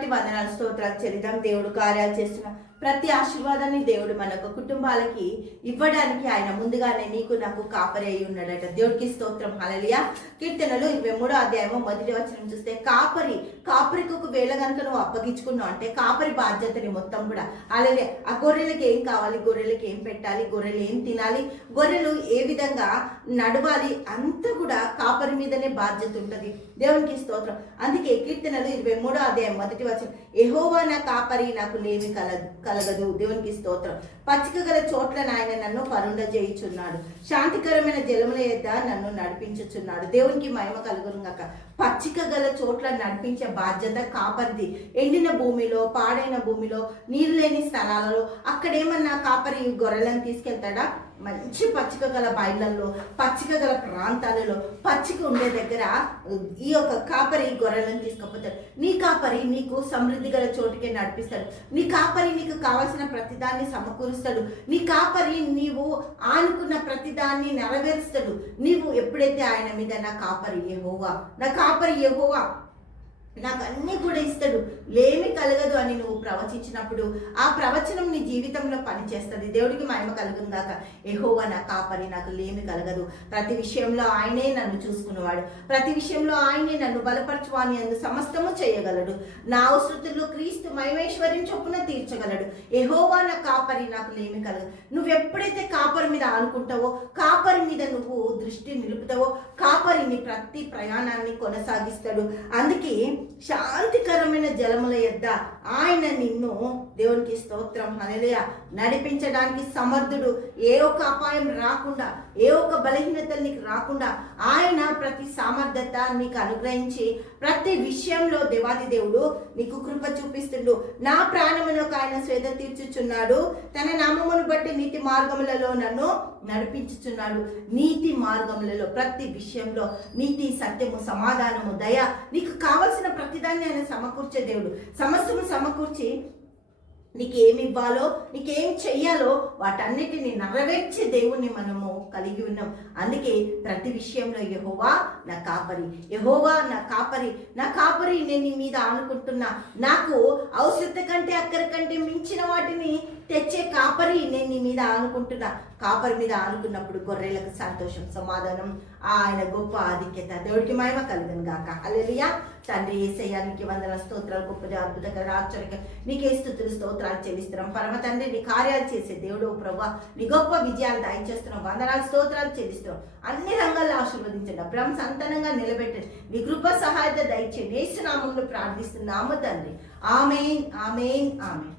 బట్టి వందనాలు స్తోత్రాలు చెల్లిద్దాం. దేవుడు కార్యాలు చేస్తున్న ప్రతి ఆశీర్వాదాన్ని దేవుడు మనకు కుటుంబాలకి ఇవ్వడానికి ఆయన ముందుగానే నీకు నాకు కాపరి అయి ఉన్నాడట. దేవుడికి స్తోత్రం. హల్లెలూయా. కీర్తనలు 23వ అధ్యాయము 1వ వచనం చూస్తే కాపరికి ఒక వేళ కనుక నువ్వు అప్పగించుకున్నావు అంటే కాపరి బాధ్యతని మొత్తం కూడా. అలాగే ఆ గొర్రెలకి ఏం కావాలి, గొర్రెలకి ఏం పెట్టాలి, గొర్రెలు ఏం తినాలి, గొర్రెలు ఏ విధంగా నడవాలి అంతా కూడా కాపరి మీదనే బాధ్యత ఉంటుంది. దేవునికి స్తోత్రం. అందుకే కీర్తనలు 23వ అధ్యాయం 1వ వచనం, యెహోవా నా కాపరి, నాకు లేమి కలగదు. దేవునికి స్తోత్రం. పచ్చిక గల చోట్ల ఆయన నన్ను పరుండ చేయుచున్నాడు, శాంతికరమైన జలముల యొద్ద నన్ను నడిపించుచున్నాడు. దేవునికి మహిమ కలుగును గాక. పచ్చిక గల చోట్ల నడిపించే బాధ్యత కాపరిది. ఎండిన భూమిలో, పాడైన భూమిలో, నీరు లేని స్థలాలలో అక్కడేమన్నా కాపరి గొర్రెలను తీసుకెళ్తాడా? మంచి పచ్చిక గల బయళ్ళల్లో, పచ్చిక గల ప్రాంతాలలో, పచ్చిక ఉండే దగ్గర ఈ యొక్క కాపరి గొర్రెలను తీసుకుపోతాడు. నీ కాపరి నీకు సమృద్ధి గల చోటుకే నడిపిస్తాడు. నీ కాపరి నీకు కావలసిన ప్రతిదాన్ని సమకూరుస్తాడు. నీ కాపరి నీవు ఆనుకున్న ప్రతిదాన్ని నెరవేరుస్తాడు. నీవు ఎప్పుడైతే ఆయన మీద నా కాపరి యెహోవా, నా కాపరి యెహోవా నాకు అన్నీ కూడా ఇస్తాడు, లేమి కలగదు అని నువ్వు ప్రవచించినప్పుడు ఆ ప్రవచనం నీ జీవితంలో పనిచేస్తుంది. దేవుడికి మహిమ కలుగును గాక. యెహోవా నా కాపరి, నాకు లేమి కలగదు. ప్రతి విషయంలో ఆయనే నన్ను చూసుకునేవాడు, ప్రతి విషయంలో ఆయనే నన్ను బలపరచువాని అందు సమస్తము చేయగలడు. నా అవసరతల్లో క్రీస్తు మహిమేశ్వర్యం చొప్పున తీర్చగలడు. యెహోవా నా కాపరి, నాకు లేమి కలగదు. నువ్వు ఎప్పుడైతే కాపరి మీద ఆనుకుంటావో, కాపరి మీద నువ్వు దృష్టి నిలుపుతావో, కాపరి నీ ప్రతి ప్రయాణాన్ని కొనసాగిస్తాడు. అందుకే శాంతికరమైన జలముల యొద్ద ఆయన నిన్ను, దేవునికి స్తోత్రం హల్లెలూయా, నడిపించడానికి సమర్థుడు. ఏ ఒక్క అపాయం రాకుండా, ఏ ఒక్క బలహీనత నీకు రాకుండా ఆయన ప్రతి సామర్థ్యత నీకు అనుగ్రహించి ప్రతి విషయంలో దేవాది దేవుడు నీకు కృప చూపిస్తుండు. నా ప్రాణమునకు ఆయన స్వేద తీర్చుచున్నాడు, తన నామమును బట్టి నీతి మార్గములలో నన్ను నడిపించుచున్నాడు. నీతి మార్గములలో ప్రతి విషయంలో నీతి, సత్యము, సమాధానము, దయ, నీకు కావలసిన ప్రతిదాన్ని ఆయన సమకూర్చే దేవుడు. సమస్తము సమకూర్చి నీకేమి ఇవ్వాలో, నీకేం చెయ్యాలో వాటన్నిటిని నెరవేర్చే దేవుణ్ణి మనము కలిగి ఉన్నాం. అందుకే ప్రతి విషయంలో యెహోవా నా కాపరి, యెహోవా నా కాపరి, నా కాపరి నేను నీ మీద ఆనుకుంటున్నా. నాకు అవసరత కంటే అక్కడి కంటే మించిన వాటిని తెచ్చే కాపరి నేను నీ మీద ఆనుకుంటున్నా. కాపరి మీద ఆనుకున్నప్పుడు గొర్రెలకు సంతోషం, సమాధానం, ఆయన గొప్ప ఆధిక్యత. దేవుడికి మహిమ కలుగును గాక. హల్లెలూయా. తండ్రి యేసయ్యా నీకు వందన స్తోత్రాలు, గొప్పది, అద్భుతంగా, ఆశ్చర్యంగా నీకే స్తుతులు స్తోత్రాలు చెల్లిస్తున్నాం. పరమ తండ్రి నీ కార్యాలు చేసే దేవుడు ప్రభువా, నీ గొప్ప విజయాలు దయచేస్తున్నాం. వందనాలు స్తోత్రాలు చెల్లిస్తున్నాం. అన్ని రంగాల్లో ఆశీర్వదించండి, బ్రహ్మ సంతానంగా నిలబెట్టండి. నీ కృప సహాయత దయచేయండి. యేసు నామములో ప్రార్థిస్తున్నాము తండ్రి. ఆమేన్, ఆమేన్, ఆమేన్.